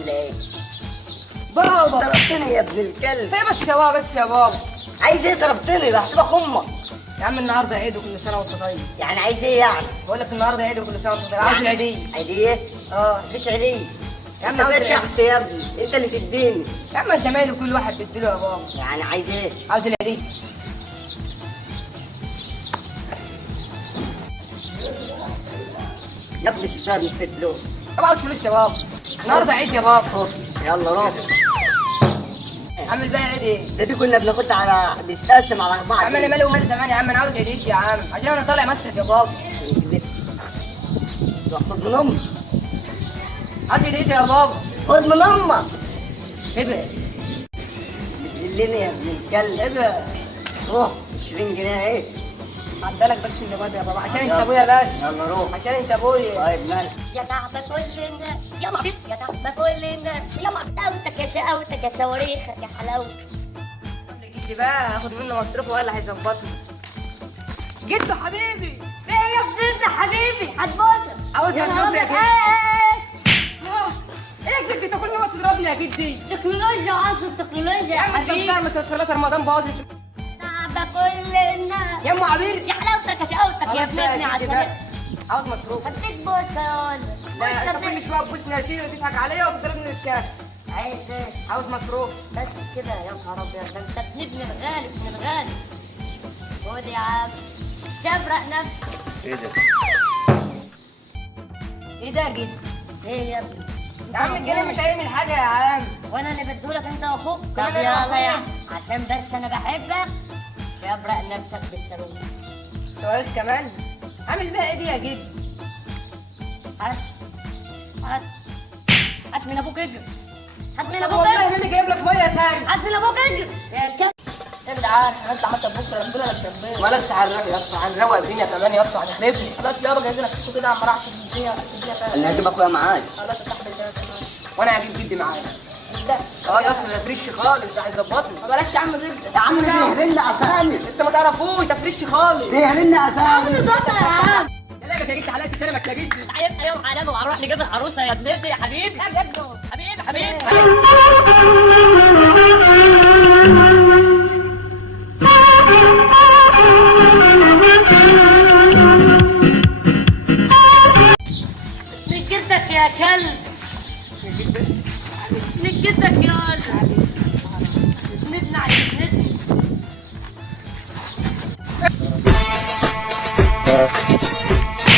عامله ايه؟ بابا ضربتني يا ابن الكلب. ايه بس يا بابا بس يا بابا. عايز ايه ضربتني؟ بحسبك امك. يا عم النهارده عيد وكل سنه وانت طيب. يعني عايز ايه يعني؟ بقول لك النهارده عيد وكل سنه وانت طيب. عاوز العيديه. عيديه؟ اه مفيش عيديه. يا عم انت عاوز بقيت العيدية. شحت يا ابني، انت اللي تديني. يا عم الزمايل وكل واحد بيديله يا بابا. يعني عايز ايه؟ عاوز العيديه. يا ابني السبب مش في الفلوس. طب عاوز فلوس يا بابا. النهارده عيد يا بابا. يلا روح. عامل بقى عيد ايه؟ ده دي كنا بناخدها على بنتقسم على 4 يا عم انا مالي ومال زمان يا عم، انا عاوز عيديتي يا عم عشان انا طالع مصيف يا بابا. خد من امك. عاوز عيديتي يا بابا. خد من امك. ابعد بتذلني يا ابن الكلب. ابعد. روح 20 جنيه اهي. عدالك بس اللي بدا يا بابا عشان انت ابويا بس. يلا روح. عشان انت ابويا. طيب ماشي. يا تعب كل الناس يا مريض يا تعب كل الناس يا مرضاوتك يا شقاوتك يا صواريخك يا حلاوتك. جدي بقى هاخد منه مصروفه ولا هيظبطني. جدو حبيبي. في ايه يا ابني حبيبي هتبوسك. عاوز يا مصروف نهار يا أبيض. ايه يا جدي تاكلني وتضربني يا جدي. تكنولوجيا عصر التكنولوجيا يا يا عم انت حبيبي. بتاع مسلسلات رمضان باظت. تعب كل الناس يا ام عبير. يا حلاوتك يا شقاوتك يا خلاص ابن بقى ابني يا على جدي بقى. السلامة. عاوز مصروف. هديك بوسه يا ولد. لا انت بوسه كل شويه تبوسني يا سيدي وتضحك عليا وتضربني بالكاس. عايز ايه؟ عاوز مصروف. بس كده يا نهار ابيض، ده انت ابن الغالي ابن الغالي. خد يا عم شبرق نفسك. ايه ده؟ ايه ده يا جدي؟ ايه يا ابني؟ يا عم الجنيه مش هيعمل حاجه يا عم. وانا اللي بديهولك انت واخوك. طب كمان أنا يلا وأخويا. يا عم عشان بس انا بحبك شبرق نفسك بالصاروخ. سؤال كمان. عامل بيها ايه دي يا جدي؟ هات هات هات من ابوك اجري. هات من طب ابوك والله اجري. انا جايب لك ميه تاني. هات من ابوك اجري يا كلب. يا جدعان هنطلع مثلا بكره ربنا لا يشبهنا. معلش هنروق يا اسطى، هنروق الدنيا كمان يا اسطى، هنخربني. خلاص يابا جهزوا نفسكم كده عم راحش الدنيا فيها. انا هجيب اخويا معاك. خلاص يا صاحبي سلام ماشي. وانا هجيب جدي معايا. ده اه يا اسطى ده فريش خالص، ده هيظبطني. بلاش يا عم الرجل. يا عم بيهرنا افاني. انت ما تعرفوش ده فريش خالص. بيهرنا افاني. يا عم سلامك يا جدي، حالاتي سلامك يا جدي. هيبقى يوم علامه وهروح نجيب العروسه يا ابن ابني يا حبيبي. لا بجد. حبيبي حبيبي. اسند جدك يا كلب. اسند جدك يا ولد. اسندنا على اسندني.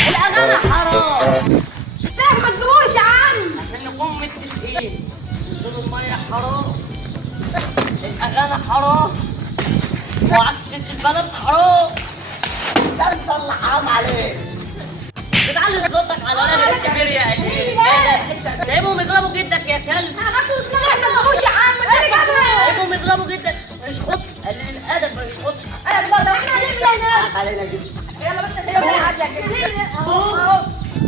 الاغاني حرام. لا ما تجيبوش يا عم. عشان نكون متفقين نزول المية حرام. الاغاني حرام وعكس البلد حرام. ده انت اللي حرام عليك. بتعلي صوتك على ولاد الكبير يا اكيد. سايبهم يضربوا جدك يا كلب. ما تجيبوش يا عم. سايبهم يضربوا جدك. مش خط قليل الادب مش خط. علينا جدا. يلا بس يلا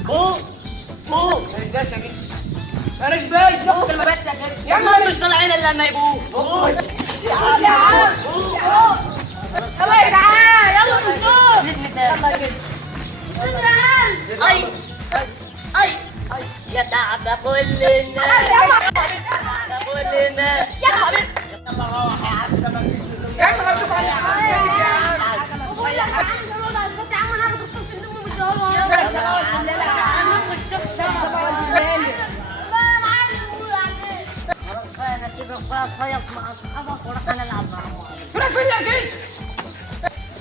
فوق فوق. مش بس يا جدي. انا جباي ناخد المبس يا جدي. يا عم مش طالعين الا لما يبوه. بص يا عم. يلا يا جدعان يلا نشوف. يلا يا جدي. اي اي يا تعب كل الناس. تعب كل الناس يا حبيبي. يلا روح يا عم. ده مفيش لزوم. يا عم خليكم على الحال يا عم. انا سيبك بقى تصيف مع اصحابك وراح انا العب مع بعض. تروح فين يا جدي؟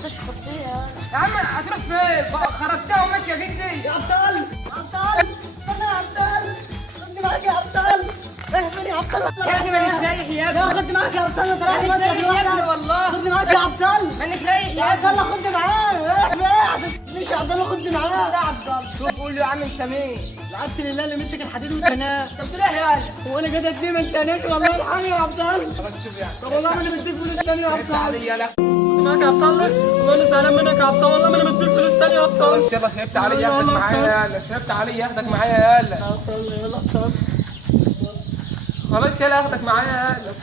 تشخط فيها يا عم هتروح فين؟ خرجتها وماشي يا جدي. يا ابطال ابطال استنى يا ابطال. خدني معاك يا ابطال. رايح فين يا ابطال؟ يا ابني مانيش رايح يا ابني. خدني معاك يا ابطال. انت رايح مانيش مصر رايح يا ابني لوحدك. والله. خدني معاك يا ابطال. مانيش رايح يا يا ابني. عبد الله خدني معاه. ليش يا عبد الله خدني ده معاه. عبد الله. شوف قول له يا عم انت مين؟ العبد لله اللي مسك الحديد والتناه. انت بتقول ايه يا ولد؟ هو انا جدت ليه ما انت هناك والله الحال يا عبد الله. خلاص شوف يعني. طب والله ما انا مديك فلوس تاني يا عبد الله. عليا لا. معاك يا عبد الله. والله انا زعلان منك يا عبد الله. والله ما انا مديك فلوس تاني يا عبد الله. خلاص يلا سيبت عليا ياخدك معايا يلا. سيبت عليا ياخدك معايا يلا. يا عبد الله يلا عبد الله. خلاص يلا ياخدك معايا يلا.